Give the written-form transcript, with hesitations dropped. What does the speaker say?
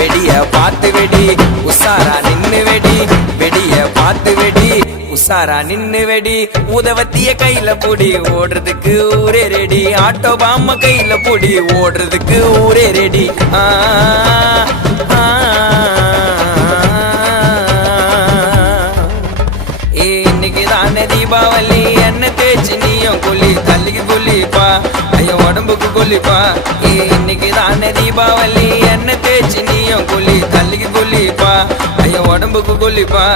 வெடிய பார்த்து வெடி உசாரா நின்னு வெடி வெடிய பார்த்து வெடி உசாரா நின்னு வெடி உதவத்திய கையில புடி ஓடுறதுக்கு ஊரே ரெடி ஆட்டோ பாம கையில புடி ஓடுறதுக்கு ஊரே ரெடி இன்னைக்கு தானே தீபாவளி என்ன தேய்ச்சி நீயும் குளி தள்ளிக்கு குளிப்பா ஐயோ உடம்புக்கு குளிப்பா இன்னைக்கு தானே தீபாவளி என்ன தேய்ச்சி நீயும் குளி தள்ளிக்கு குளிப்பா ஐயோ உடம்புக்கு குளிப்பா